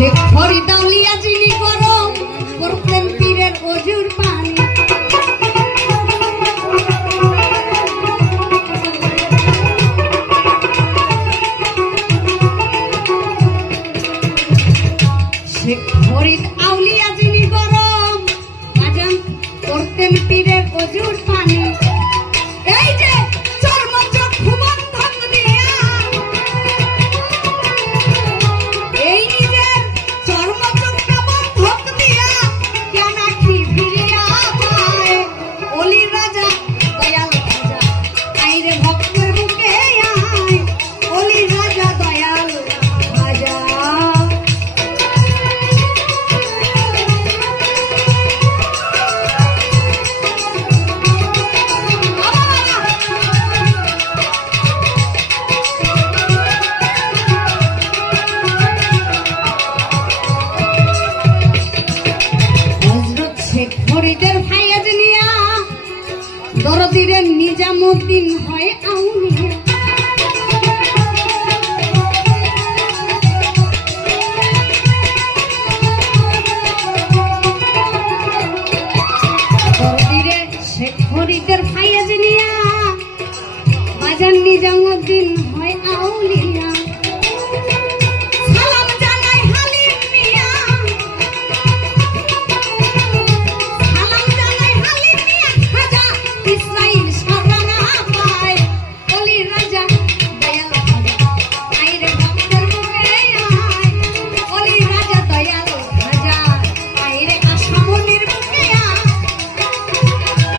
শেখ ফরিদ আউলিয়া যিনি গরম করতেন পীরের অজুর পানি। শেখ ফরিদ আউলিয়া যিনি গরম আজান করতেন পীরের অজুর পানি। এই যে চর্মচক্ষু বন্ধন দিয়া এই নিজের চর্মচক্ষু বন্ধক দিয়া কেন আখি ফিরিয়া পায় অলি রাজা দয়াল রাজা আইরে ভক্তের বুকে আয় অলি রাজা দয়াল রাজা। শেখ ফরিদের ফায়াজ নিয়া দরদিরের নিজামুদ্দিন হয় আউলিয়া। দরদিরের শেখ ফরিদের ফায়াজ নিয়া বাজার নিজামুদ্দিন হয় আউলিয়া।